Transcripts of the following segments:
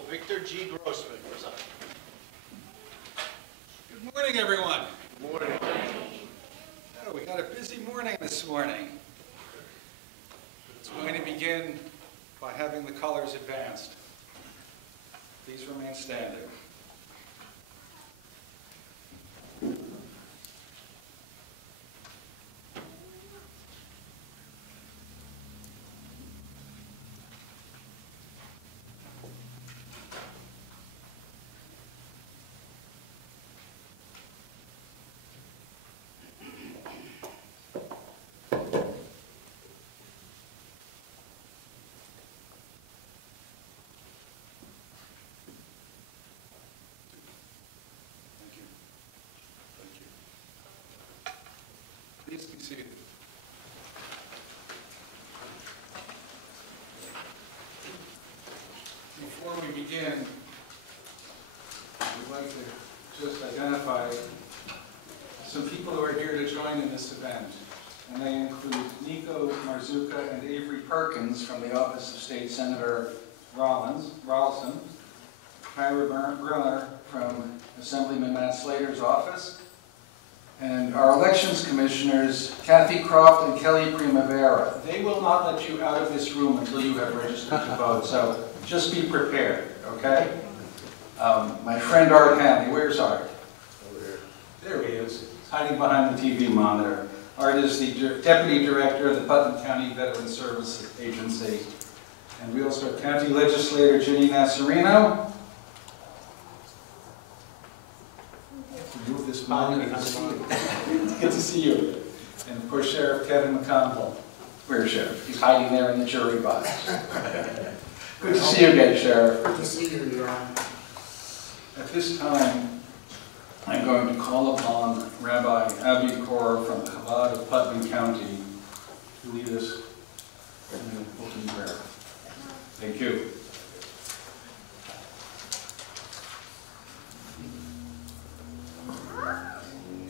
Honorable Victor G. Grossman preside. Good morning, everyone. Good morning. Oh, we got a busy morning this morning. It's going to begin by having the colors advanced. Please remain standing. Please be seated. Before we begin, I'd like to just identify some people who are here to join in this event. And they include Nico Marzuka and Avery Perkins from the Office of State Senator Rawlson, Kyra Brunner from Assemblyman Matt Slater's office, and our elections commissioners, Kathy Croft and Kelly Primavera. They will not let you out of this room until you have registered to vote, so just be prepared, okay? My friend Art Hanley, where's Art? Over there. There he is, he's hiding behind the TV monitor. Art is the Deputy Director of the Putnam County Veteran Service Agency. And we also have County Legislator Ginny Nasarino. Move this monitor. Good to see you. And of course, Sheriff Kevin McConville. Where's Sheriff? He's hiding there in the jury box. Good to see you again, Sheriff. Good to see you, Your Honor. At this time, I'm going to call upon Rabbi Avi Kor from the Chabad of Putnam County to lead us in the opening prayer. Thank you.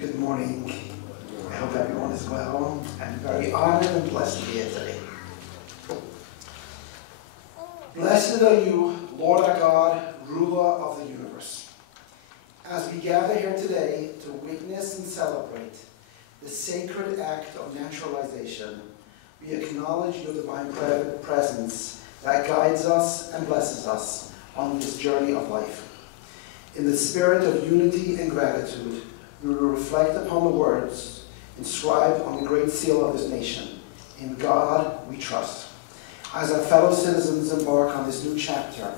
Good morning. I hope everyone is well. I'm very honored and blessed to be here today. Blessed are you, Lord our God, ruler of the universe. As we gather here today to witness and celebrate the sacred act of naturalization, we acknowledge your divine presence that guides us and blesses us on this journey of life. In the spirit of unity and gratitude, we will reflect upon the words inscribed on the great seal of this nation. In God we trust. As our fellow citizens embark on this new chapter,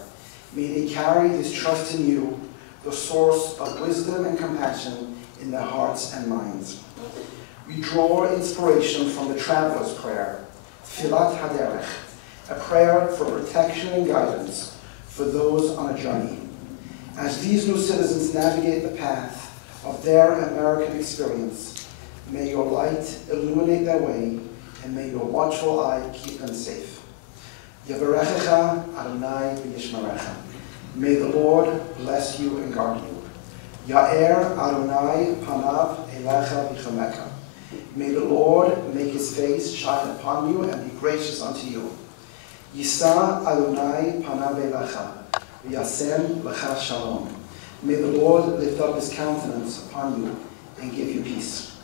may they carry this trust in you, the source of wisdom and compassion in their hearts and minds. We draw inspiration from the Traveler's Prayer, Filat Haderech, a prayer for protection and guidance for those on a journey. As these new citizens navigate the path of their American experience, may your light illuminate their way, and may your watchful eye keep them safe. Yevarechecha Adonai v'yishmerecha. May the Lord bless you and guard you. Ya'er Adonai panav elecha v'chamecha. May the Lord make his face shine upon you and be gracious unto you. Yisa Adonai panav elecha v'yasem lecha shalom. May the Lord lift up his countenance upon you and give you peace.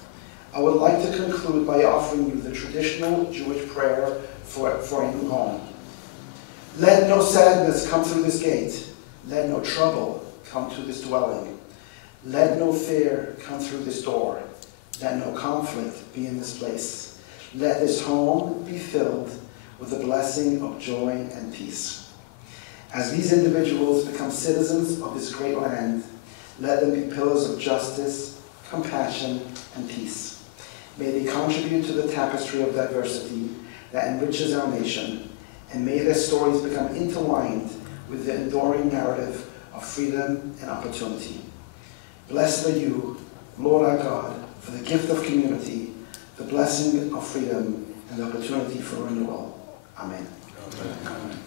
I would like to conclude by offering you the traditional Jewish prayer for a new home. Let no sadness come through this gate. Let no trouble come to this dwelling. Let no fear come through this door. Let no conflict be in this place. Let this home be filled with the blessing of joy and peace. As these individuals become citizens of this great land, let them be pillars of justice, compassion, and peace. May they contribute to the tapestry of diversity that enriches our nation, and may their stories become intertwined with the enduring narrative of freedom and opportunity. Blessed are you, Lord our God, for the gift of community, the blessing of freedom, and the opportunity for renewal. Amen. Amen.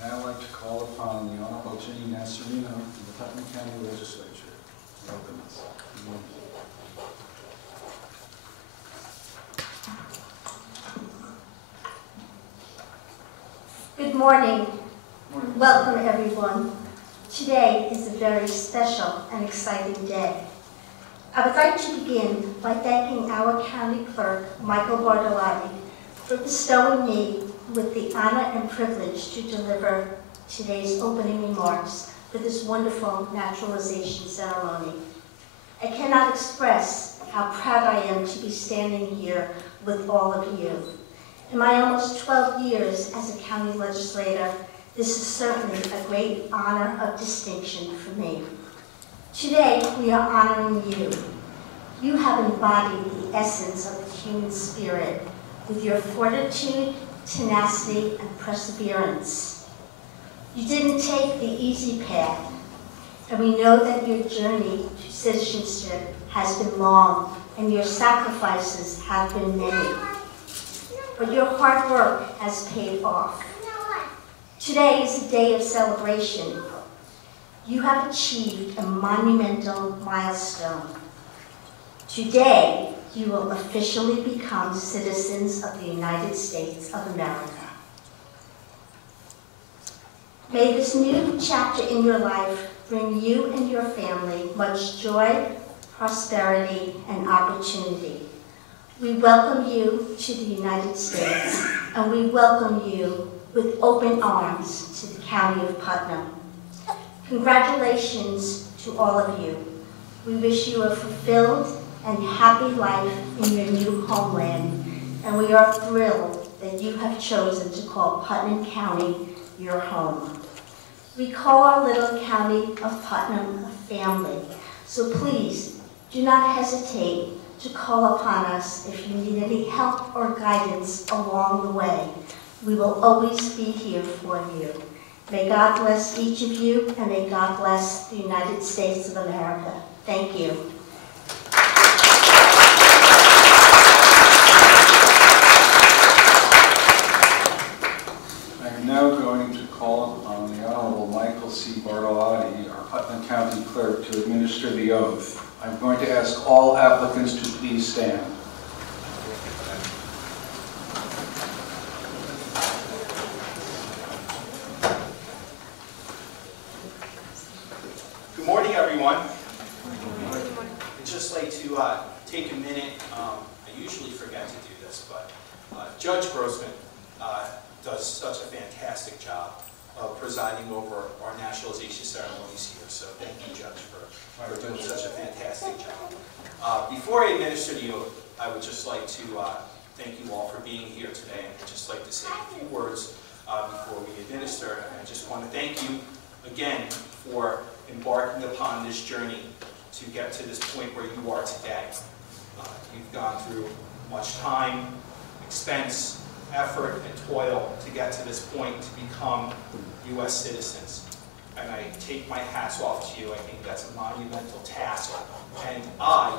Now I'd like to call upon the Honorable Ginny Nasarino from the Putnam County Legislature to open us. morning. Welcome, everyone. Today is a very special and exciting day. I would like to begin by thanking our County Clerk, Michael Bartolotti, for bestowing me with the honor and privilege to deliver today's opening remarks for this wonderful naturalization ceremony. I cannot express how proud I am to be standing here with all of you. In my almost 12 years as a county legislator, this is certainly a great honor of distinction for me. Today, we are honoring you. You have embodied the essence of the human spirit with your fortitude, tenacity, and perseverance. You didn't take the easy path, and we know that your journey to citizenship has been long, and your sacrifices have been many. But your hard work has paid off. Today is a day of celebration. You have achieved a monumental milestone. Today, you will officially become citizens of the United States of America. May this new chapter in your life bring you and your family much joy, prosperity, and opportunity. We welcome you to the United States, and we welcome you with open arms to the County of Putnam. Congratulations to all of you. We wish you a fulfilled and happy life in your new homeland, and we are thrilled that you have chosen to call Putnam County your home. We call our little county of Putnam a family, so please do not hesitate to call upon us if you need any help or guidance along the way. We will always be here for you. May God bless each of you, and may God bless the United States of America. Thank you. I am now going to call upon the Honorable Michael C. Bartolotti, our Putnam County Clerk, to administer the oath. I'm going to ask all applicants to please stand. Good morning, everyone. I'd just like to take a minute. I usually forget to do this, but Judge Grossman does such a fantastic job of presiding over our naturalization ceremonies here. So thank you, Judge, for doing such a fantastic job. Before I administer the oath, I would just like to thank you all for being here today. And I'd just like to say a few words before we administer. And I just want to thank you again for embarking upon this journey to get to this point where you are today. You've gone through much time, expense, effort, and toil to get to this point to become U.S. citizens. And I take my hats off to you. I think that's a monumental task. And I,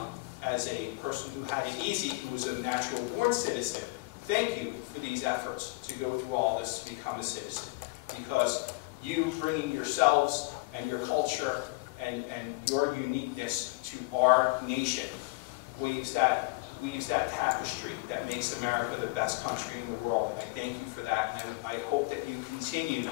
as a person who had it easy, who was a natural-born citizen, thank you for these efforts to go through all this to become a citizen. Because you bringing yourselves and your culture and your uniqueness to our nation weaves that tapestry that makes America the best country in the world. And I thank you for that. And I hope that you continue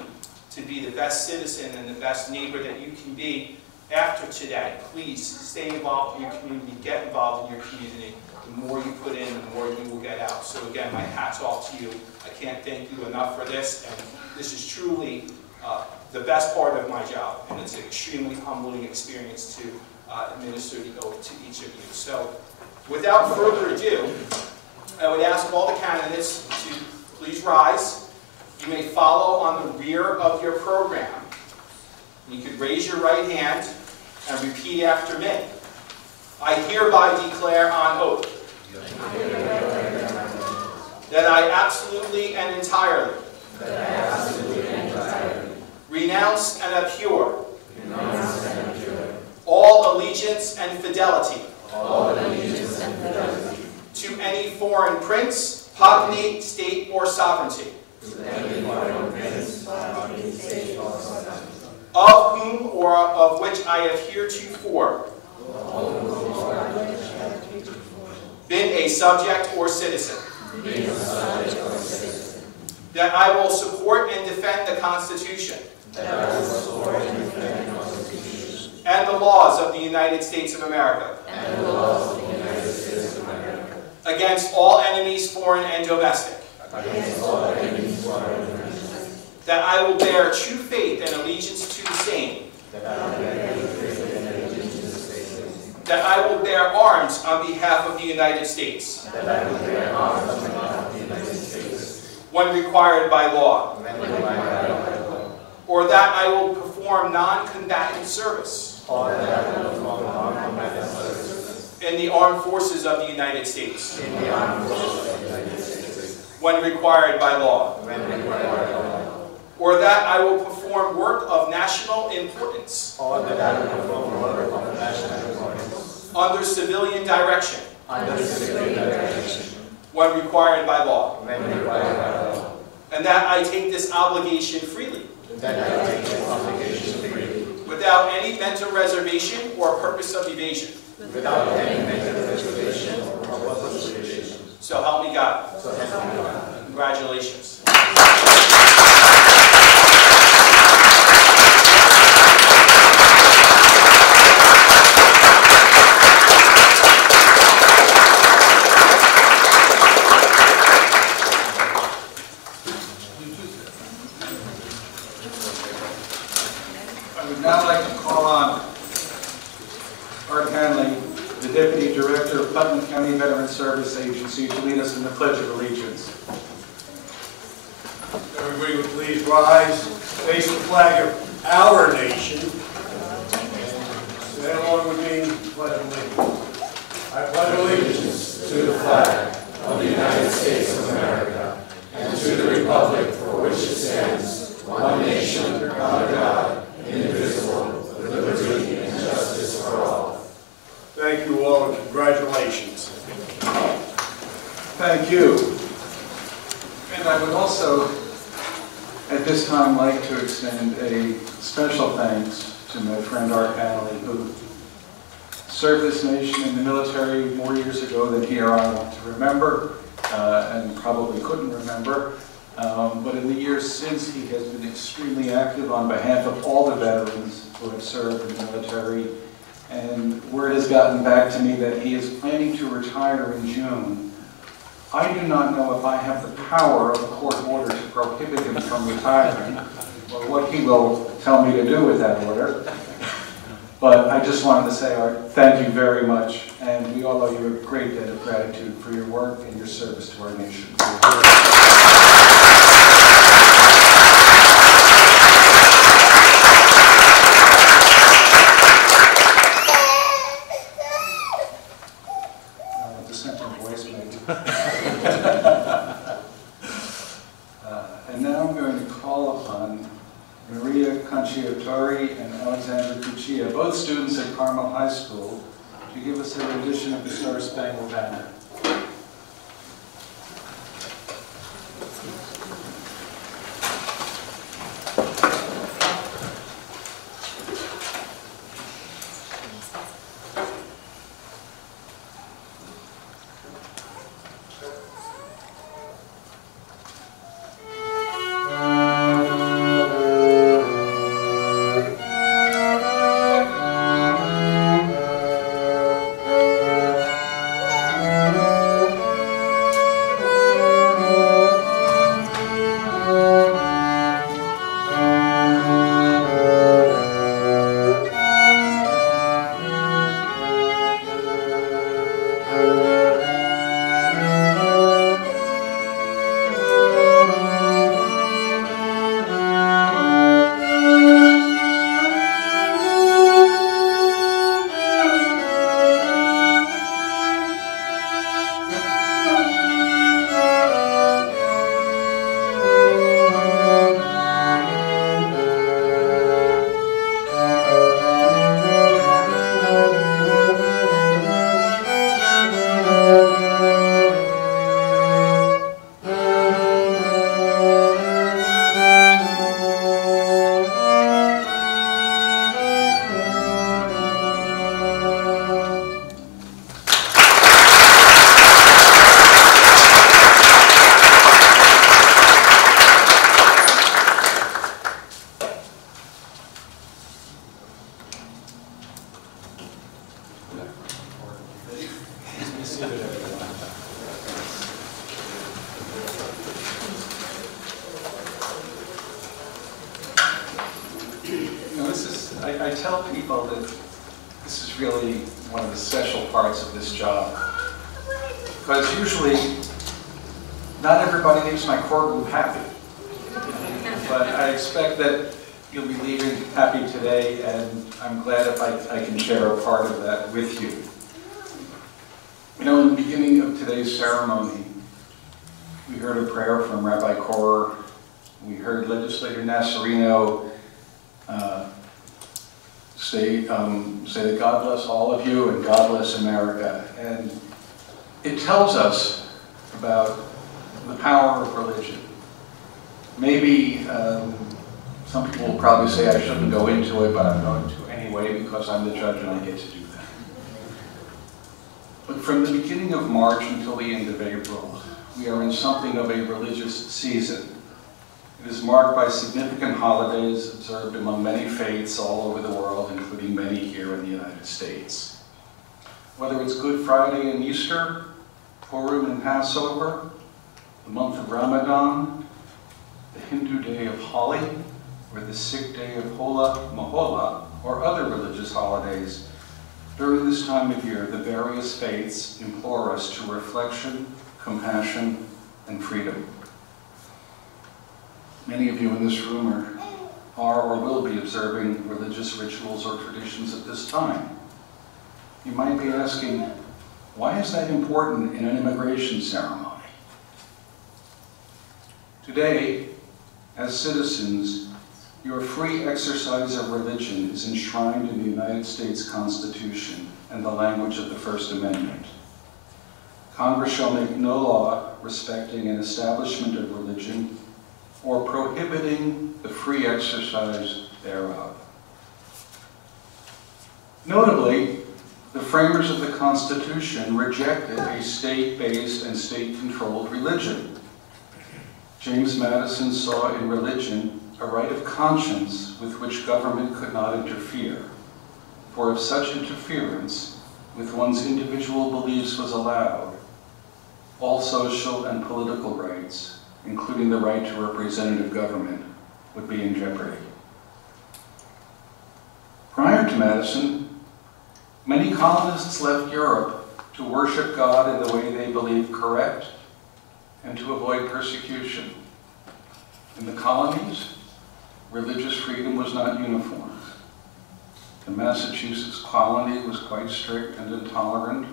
to be the best citizen and the best neighbor that you can be after today. Please stay involved in your community, get involved in your community. The more you put in, the more you will get out. So again, my hat's off to you. I can't thank you enough for this. And this is truly the best part of my job. And it's an extremely humbling experience to administer the oath to each of you. So without further ado, I would ask all the candidates to please rise. You may follow on the rear of your program. You could raise your right hand and repeat after me. I hereby declare on oath that I absolutely and entirely renounce and abhor all allegiance and fidelity to any foreign prince, cognate, state, or sovereignty, of whom or of which I have heretofore been a subject or citizen, that I will support and defend the Constitution and the laws of the United States of America against all enemies, foreign and domestic. That I will bear true faith and allegiance to the same. That I will bear arms on behalf of the United States. When required by law. Or that I will perform non-combatant service in the armed forces of the United States. When required by law. Or that I will perform work of national importance under civilian direction. When required by law. And that I take this obligation freely. Without any mental reservation or purpose of evasion. So help me God. Congratulations. I would now like to call on Art Hanley, the Deputy Director of Putnam County Veteran Service Agency, to lead us in the Pledge of Allegiance. Everybody would please rise, face the flag of our nation, and stand along with me and pledge allegiance. I pledge allegiance to the flag of the United States of America and to the republic for which it stands, one nation, under God, indivisible, with liberty and justice for all. Thank you all and congratulations. Thank you. And I would also, at this time, like to extend a special thanks to my friend Art Hanley, who served this nation in the military more years ago than he or I want to remember, and probably couldn't remember. But in the years since, he has been extremely active on behalf of all the veterans who have served in the military. And word has gotten back to me that he is planning to retire in June. I do not know if I have the power of a court order to prohibit him from retiring, or what he will tell me to do with that order. But I just wanted to say, Art, thank you very much, and we all owe you a great debt of gratitude for your work and your service to our nation. And now I'm going to call upon Maria Conciatori and Alexandra Cuccia, both students at Carmel High School, to give us a rendition of the Star Spangled Banner. tell people that this is really one of the special parts of this job. Because usually, not everybody leaves my courtroom happy. But I expect that you'll be leaving happy today, and I'm glad if I can share a part of that with you. You know, in the beginning of today's ceremony, we heard a prayer from Rabbi Korer. We heard legislator Nasarino say that God bless all of you and God bless America. And it tells us about the power of religion. Maybe some people will probably say I shouldn't go into it, but I'm going to anyway because I'm the judge and I get to do that. But from the beginning of March until the end of April, we are in something of a religious season. It is marked by significant holidays observed among many faiths all over the world, including many here in the United States. Whether it's Good Friday and Easter, Purim and Passover, the month of Ramadan, the Hindu day of Holi, or the Sikh day of Hola Moholla, or other religious holidays, during this time of year, the various faiths implore us to reflection, compassion, and freedom. Many of you in this room are or will be observing religious rituals or traditions at this time. You might be asking, why is that important in an immigration ceremony? Today, as citizens, your free exercise of religion is enshrined in the United States Constitution and the language of the First Amendment. Congress shall make no law respecting an establishment of religion or prohibiting the free exercise thereof. Notably, the framers of the Constitution rejected a state-based and state-controlled religion. James Madison saw in religion a right of conscience with which government could not interfere, for if such interference with one's individual beliefs was allowed, all social and political rights, including the right to representative government, would be in jeopardy. Prior to Madison, many colonists left Europe to worship God in the way they believed correct and to avoid persecution. In the colonies, religious freedom was not uniform. The Massachusetts colony was quite strict and intolerant,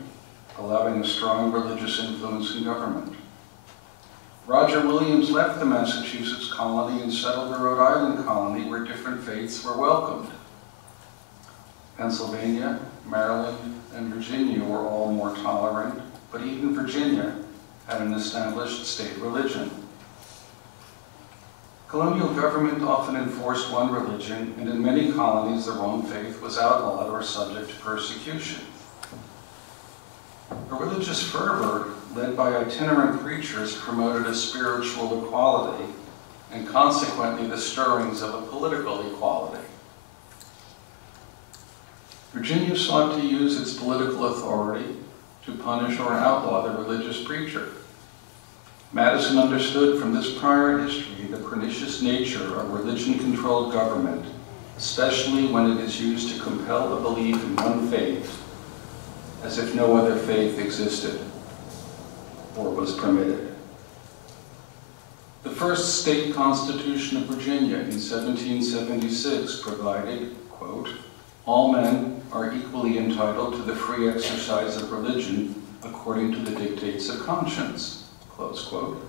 allowing a strong religious influence in government. Roger Williams left the Massachusetts colony and settled the Rhode Island colony where different faiths were welcomed. Pennsylvania, Maryland, and Virginia were all more tolerant, but even Virginia had an established state religion. Colonial government often enforced one religion, and in many colonies the wrong faith was outlawed or subject to persecution. A religious fervor led by itinerant preachers promoted a spiritual equality and consequently the stirrings of a political equality. Virginia sought to use its political authority to punish or outlaw the religious preacher. Madison understood from this prior history the pernicious nature of religion-controlled government, especially when it is used to compel a belief in one faith, as if no other faith existed or was permitted. The first state constitution of Virginia in 1776 provided, quote, "All men are equally entitled to the free exercise of religion according to the dictates of conscience," close quote.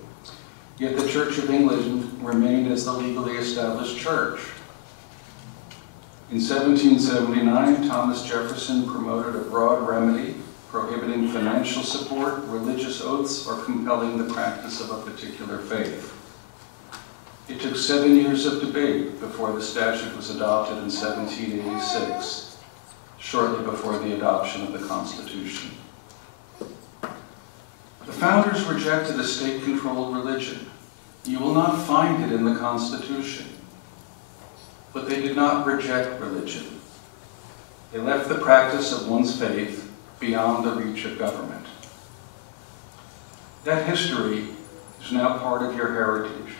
Yet the Church of England remained as the legally established church. In 1779, Thomas Jefferson promoted a broad remedy prohibiting financial support, religious oaths, or compelling the practice of a particular faith. It took 7 years of debate before the statute was adopted in 1786, shortly before the adoption of the Constitution. The founders rejected a state-controlled religion. You will not find it in the Constitution. But they did not reject religion. They left the practice of one's faith beyond the reach of government. That history is now part of your heritage.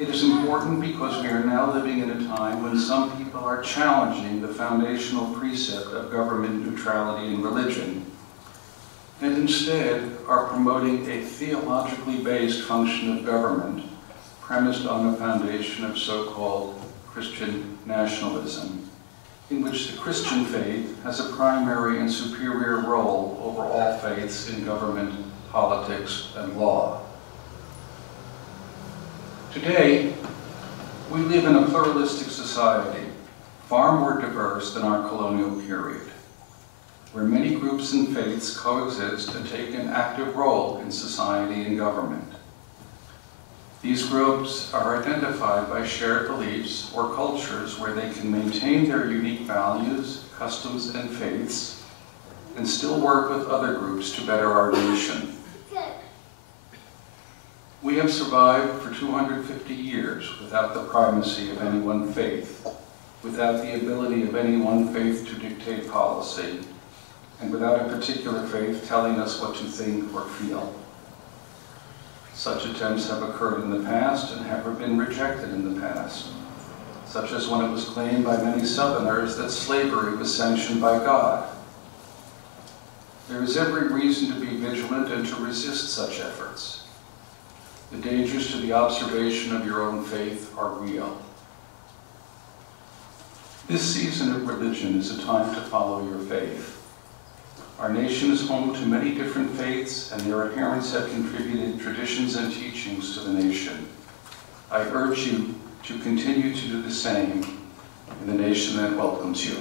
It is important because we are now living in a time when some people are challenging the foundational precept of government neutrality in religion, and instead are promoting a theologically based function of government premised on a foundation of so-called Christian nationalism, in which the Christian faith has a primary and superior role over all faiths in government, politics, and law. Today, we live in a pluralistic society, far more diverse than our colonial period, where many groups and faiths coexist and take an active role in society and government. These groups are identified by shared beliefs or cultures where they can maintain their unique values, customs, and faiths, and still work with other groups to better our nation. We have survived for 250 years without the primacy of any one faith, without the ability of any one faith to dictate policy, and without a particular faith telling us what to think or feel. Such attempts have occurred in the past and have been rejected in the past, such as when it was claimed by many Southerners that slavery was sanctioned by God. There is every reason to be vigilant and to resist such efforts. The dangers to the observation of your own faith are real. This season of religion is a time to follow your faith. Our nation is home to many different faiths, and their adherents have contributed traditions and teachings to the nation. I urge you to continue to do the same in the nation that welcomes you.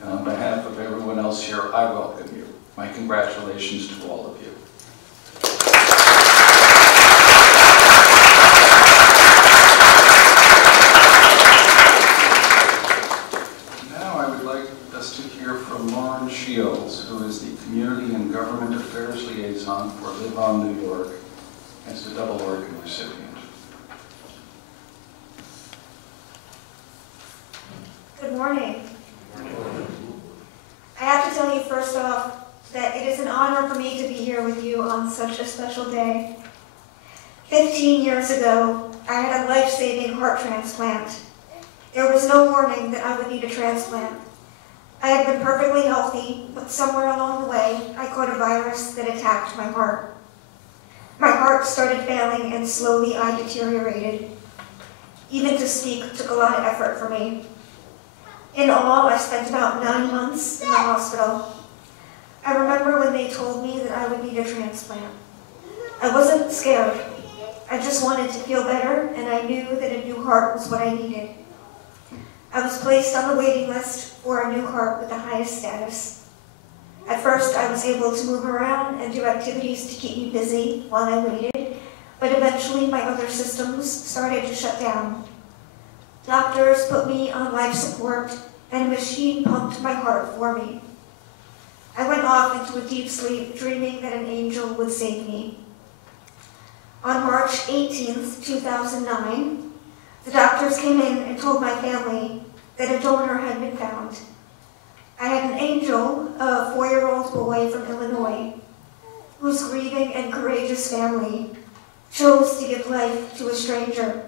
And on behalf of everyone else here, I welcome you. My congratulations to all of you. Shields, who is the Community and Government Affairs Liaison for Live On New York, and is the double organ recipient. Good morning. I have to tell you first off that it is an honor for me to be here with you on such a special day. 15 years ago, I had a life-saving heart transplant. There was no warning that I would need a transplant. I had been perfectly healthy, but somewhere along the way, I caught a virus that attacked my heart. My heart started failing and slowly I deteriorated. Even to speak took a lot of effort for me. In all, I spent about 9 months in the hospital. I remember when they told me that I would need a transplant. I wasn't scared. I just wanted to feel better, and I knew that a new heart was what I needed. I was placed on the waiting list for a new heart with the highest status. At first, I was able to move around and do activities to keep me busy while I waited, but eventually my other systems started to shut down. Doctors put me on life support, and a machine pumped my heart for me. I went off into a deep sleep, dreaming that an angel would save me. On March 18th, 2009, the doctors came in and told my family that a donor had been found. I had an angel, a 4-year-old boy from Illinois, whose grieving and courageous family chose to give life to a stranger.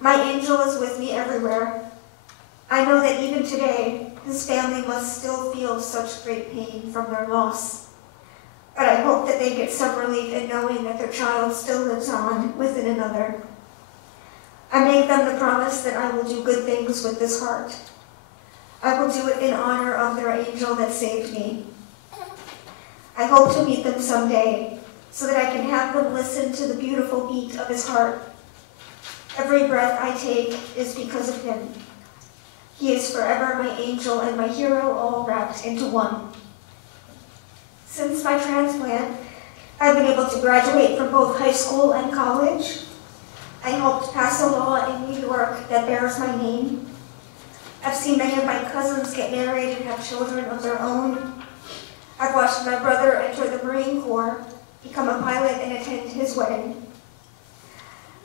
My angel is with me everywhere. I know that even today, his family must still feel such great pain from their loss. But I hope that they get some relief in knowing that their child still lives on within another. I make them the promise that I will do good things with this heart. I will do it in honor of their angel that saved me. I hope to meet them someday so that I can have them listen to the beautiful beat of his heart. Every breath I take is because of him. He is forever my angel and my hero, all wrapped into one. Since my transplant, I've been able to graduate from both high school and college. I helped pass a law in New York that bears my name. I've seen many of my cousins get married and have children of their own. I've watched my brother enter the Marine Corps, become a pilot, and attend his wedding.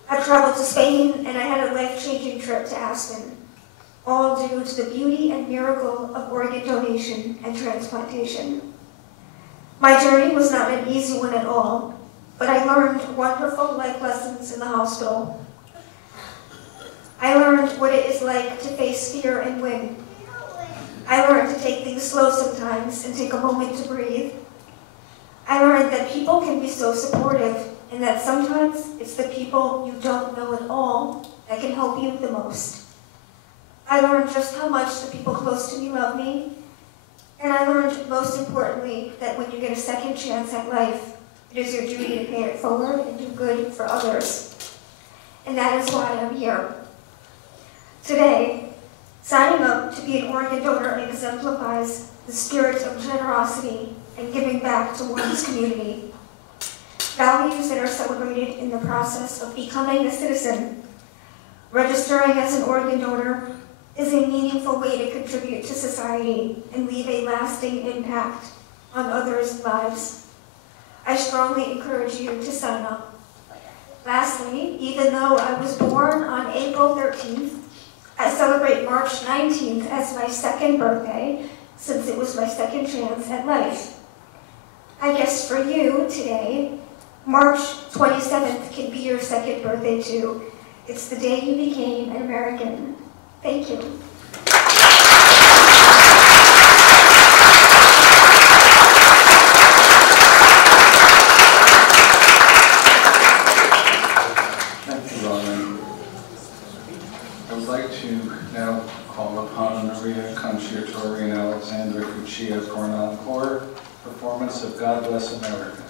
I've traveled to Spain, and I had a life-changing trip to Aspen, all due to the beauty and miracle of organ donation and transplantation. My journey was not an easy one at all, but I learned wonderful life lessons in the hospital. I learned what it is like to face fear and win. I learned to take things slow sometimes and take a moment to breathe. I learned that people can be so supportive and that sometimes it's the people you don't know at all that can help you the most. I learned just how much the people close to me love me, and I learned most importantly that when you get a second chance at life, it is your duty to pay it forward and do good for others. And that is why I'm here. Today, signing up to be an organ donor exemplifies the spirit of generosity and giving back to one's community. Values that are celebrated in the process of becoming a citizen. Registering as an organ donor is a meaningful way to contribute to society and leave a lasting impact on others' lives. I strongly encourage you to sign up. Lastly, even though I was born on April 13th, I celebrate March 19th as my second birthday, since it was my second chance at life. I guess for you today, March 27th can be your second birthday too. It's the day you became an American. Thank you. Thank you, Lauren. I would like to now call upon Maria Conciertori and Alexandra Cuccia for an encore performance of God Bless America.